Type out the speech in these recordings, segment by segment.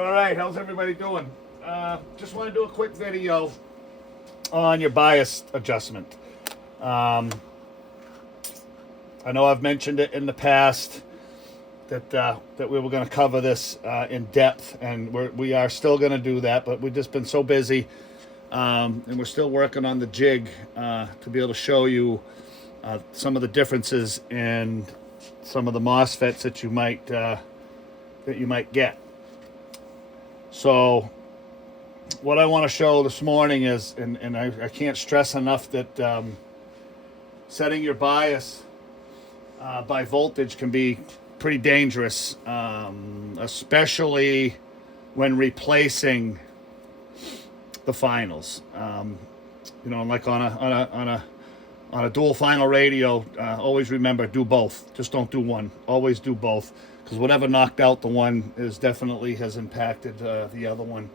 All right, how's everybody doing? Just want to do a quick video on your bias adjustment. I know I've mentioned it in the past that we were going to cover this in depth, and we are still going to do that, but we've just been so busy, and we're still working on the jig to be able to show you some of the differences in some of the MOSFETs that you might get. So what I want to show this morning is, and I can't stress enough that setting your bias by voltage can be pretty dangerous, especially when replacing the finals. Like on a dual final radio, always remember, do both. Just don't do one. Always do both, because whatever knocked out the one has impacted the other one.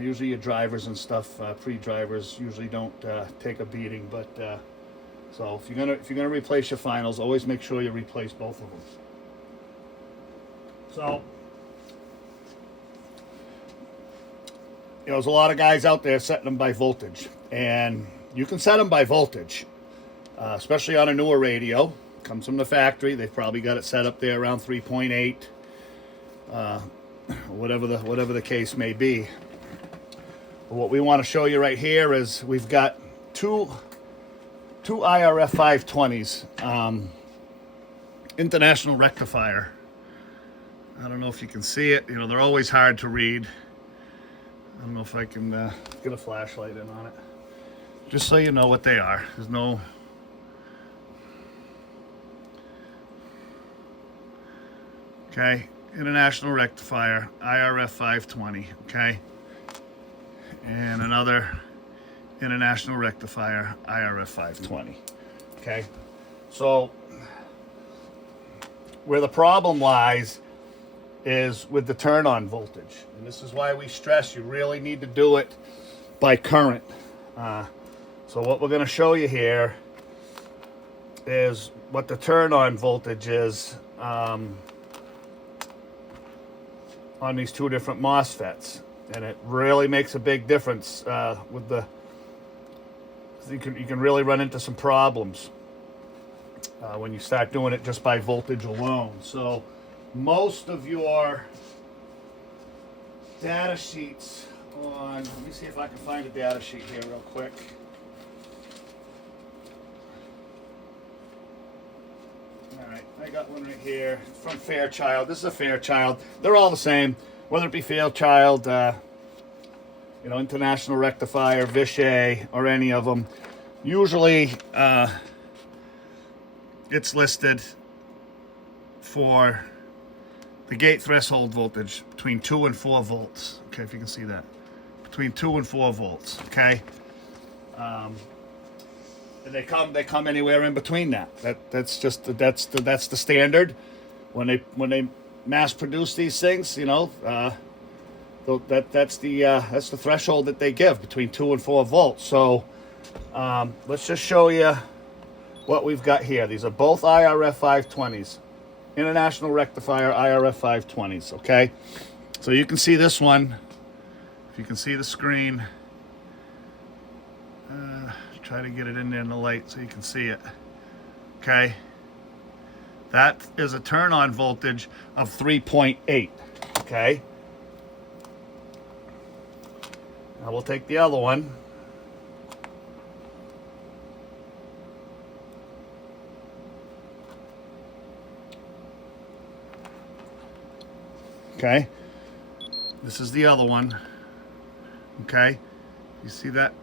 Usually your drivers and stuff, pre-drivers usually don't take a beating, but so if you're gonna replace your finals, always make sure you replace both of them. So there's a lot of guys out there setting them by voltage, and you can set them by voltage, especially on a newer radio. Comes from the factory. They've probably got it set up there around 3.8, whatever the case may be. But what we want to show you right here is we've got two IRF 520s, international rectifier. I don't know if you can see it. They're always hard to read. I don't know if I can get a flashlight in on it, just so you know what they are. There's no. Okay, international rectifier, IRF 520, okay? And another international rectifier, IRF 520, okay? So, where the problem lies is with the turn-on voltage. And this is why we stress you really need to do it by current. So what we're gonna show you here is what the turn-on voltage is on these two different MOSFETs, and it really makes a big difference with the. You can really run into some problems when you start doing it just by voltage alone. So most of your data sheets on. Let me see if I can find a data sheet here real quick. Alright, I got one right here from Fairchild. This is a Fairchild. They're all the same, whether it be Fairchild, International Rectifier, Vishay, or any of them. Usually, it's listed for the gate threshold voltage between 2 and 4 volts. Okay, if you can see that. Between 2 and 4 volts, okay? And they come anywhere in between that. That's the standard. When they mass produce these things, that's the threshold that they give, between 2 and 4 volts. So let's just show you what we've got here. These are both IRF 520s, international rectifier IRF 520s. Okay, so you can see this one. If you can see the screen. Try to get it in there in the light so you can see it. Okay, that is a turn-on voltage of 3.8. Okay, now we'll take the other one. Okay, this is the other one. Okay, you see that?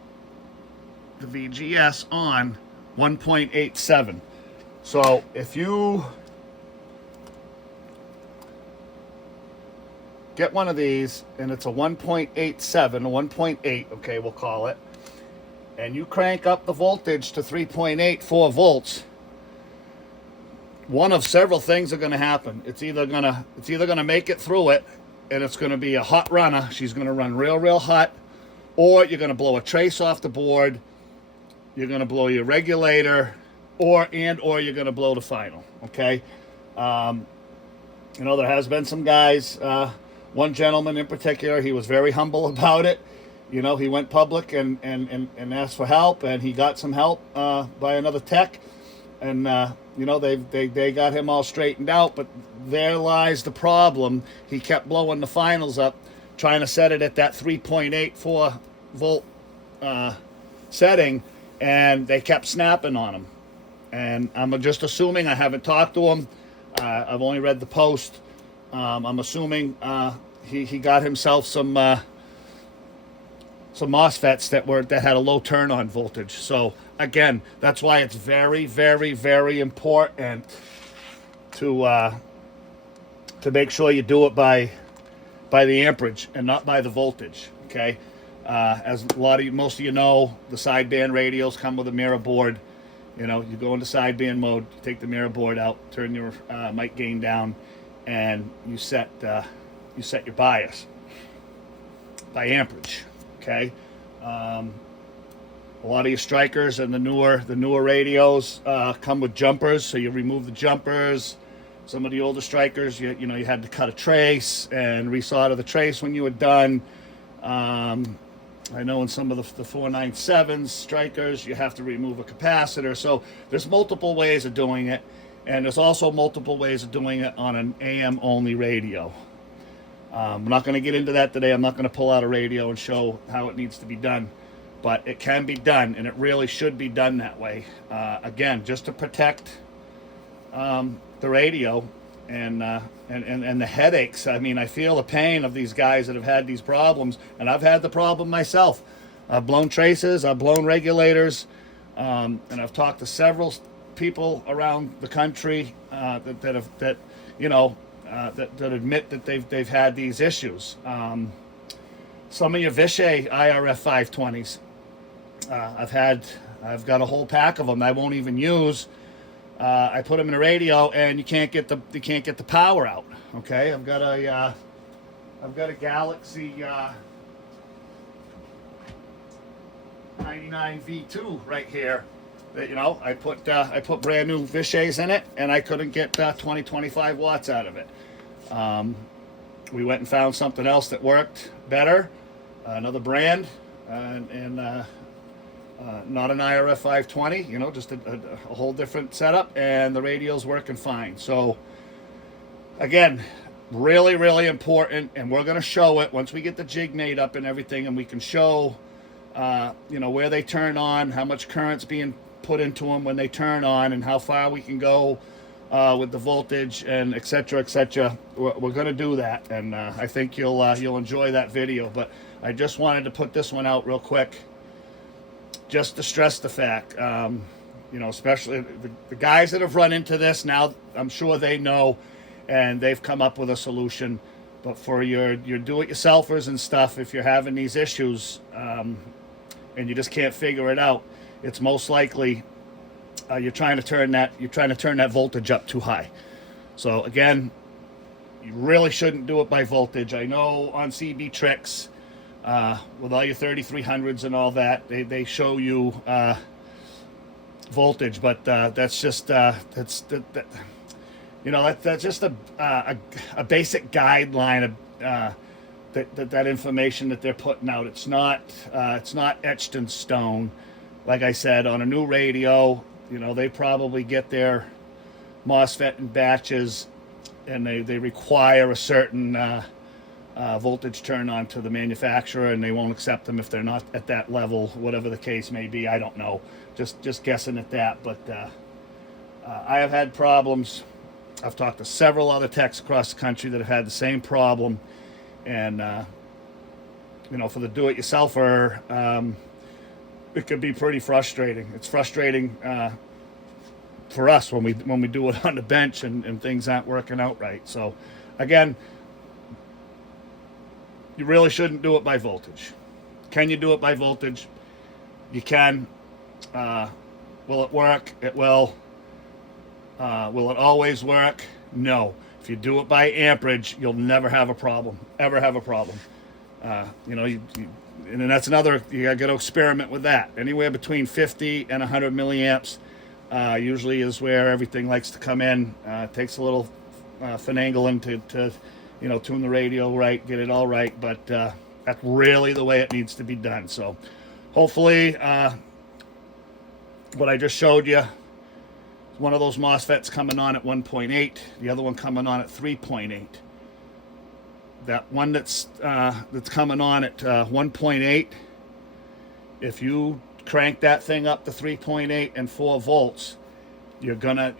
The VGS on 1.87. So if you get one of these and it's a 1.87, a 1.8, okay, we'll call it, and you crank up the voltage to 3.84 volts, one of several things are going to happen. It's either going to make it through it, and it's going to be a hot runner. She's going to run real hot, or you're going to blow a trace off the board. You're going to blow your regulator, or you're going to blow the final. Okay, there has been some guys One gentleman in particular, he was very humble about it. You know, he went public and asked for help, and he got some help by another tech, and you know, they got him all straightened out. But there lies the problem. He kept blowing the finals up, trying to set it at that 3.84 volt setting, and they kept snapping on him. And I'm just assuming, I haven't talked to him. I've only read the post. I'm assuming he got himself some MOSFETs that had a low turn on voltage. So again, that's why it's very, very, very important to make sure you do it by the amperage and not by the voltage. Okay, as most of you know, the sideband radios come with a mirror board. You know, you go into sideband mode, you take the mirror board out, turn your mic gain down, and you set your bias by amperage. Okay, a lot of your strikers and the newer radios come with jumpers, so you remove the jumpers. Some of the older strikers, you know, you had to cut a trace and resolder the trace when you were done. I know in some of the 497s strikers, you have to remove a capacitor. So there's multiple ways of doing it, and there's also multiple ways of doing it on an AM only radio. I'm not going to get into that today. I'm not going to pull out a radio and show how it needs to be done, but it can be done, and it really should be done that way. Again, just to protect the radio and the headaches. I mean, I feel the pain of these guys that have had these problems, and I've had the problem myself. I've blown traces, I've blown regulators, and I've talked to several people around the country that admit that they've had these issues. Some of your Vishay IRF 520s, I've got a whole pack of them I won't even use. I put them in a radio, and you can't get the power out. Okay, I've got a Galaxy 99 V2 right here. That, you know, I put brand new Vishays in it, and I couldn't get 25 watts out of it. We went and found something else that worked better, another brand, and not an IRF 520, you know, just a whole different setup, and the radio's working fine. So again, really, really important, and we're going to show it once we get the jig made up and everything, and we can show you know, where they turn on, how much current's being put into them when they turn on, and how far we can go with the voltage, and etc., etc. We're going to do that, and I think you'll enjoy that video. But I just wanted to put this one out real quick, just to stress the fact, you know, especially the guys that have run into this now, I'm sure they know, and they've come up with a solution. But for your do-it-yourselfers and stuff, if you're having these issues and you just can't figure it out, it's most likely you're trying to turn that voltage up too high. So again, you really shouldn't do it by voltage. I know on CB Tricks, with all your 3300s and all that, they show you voltage, but that's just that's just a basic guideline of that information that they're putting out. It's not etched in stone. Like I said, on a new radio, you know, they probably get their MOSFET in batches, and they require a certain voltage turn on to the manufacturer, and they won't accept them if they're not at that level, whatever the case may be. I don't know, just guessing at that. But I have had problems. I've talked to several other techs across the country that have had the same problem, and you know, for the do-it-yourselfer, it can be pretty frustrating. It's frustrating for us when we do it on the bench and things aren't working out right. So again, you really shouldn't do it by voltage. Can you do it by voltage? You can. Will it work? It will. Will it always work? No. If you do it by amperage, you'll never have a problem. Ever have a problem. You know, and then that's another, you got to experiment with that. Anywhere between 50 and 100 milliamps usually is where everything likes to come in. It takes a little finagling to you know, tune the radio right, get it all right. But that's really the way it needs to be done. So hopefully what I just showed you, one of those MOSFETs coming on at 1.8, the other one coming on at 3.8. That one that's coming on at 1.8, if you crank that thing up to 3.8 and 4 volts, you're gonna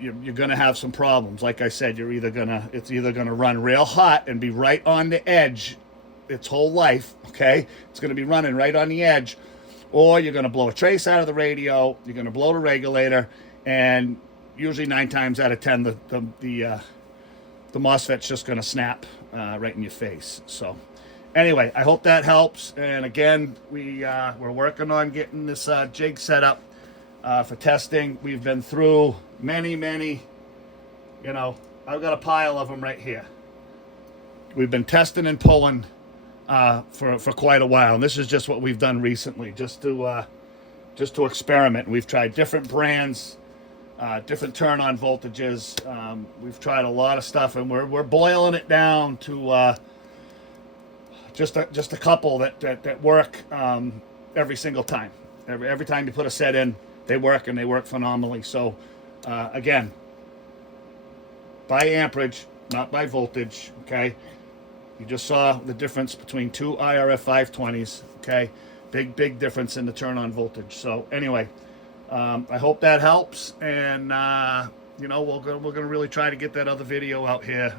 have some problems. Like I said, it's either gonna run real hot and be right on the edge its whole life. Okay, it's gonna be running right on the edge, or you're gonna blow a trace out of the radio. You're gonna blow the regulator, and usually 9 times out of 10, the MOSFET's just gonna snap right in your face. So anyway, I hope that helps. And again, we're working on getting this jig set up for testing. We've been through many, you know, I've got a pile of them right here. We've been testing and pulling for quite a while, and this is just what we've done recently, just to experiment. We've tried different brands, different turn-on voltages. We've tried a lot of stuff, and we're boiling it down to just a couple that work every single time. Every time you put a set in, they work, and they work phenomenally. So again, by amperage, not by voltage. Okay, you just saw the difference between 2 IRF 520s. Okay, big difference in the turn-on voltage. So anyway, I hope that helps, and you know, we're gonna really try to get that other video out here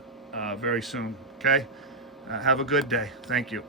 very soon. Okay, have a good day. Thank you.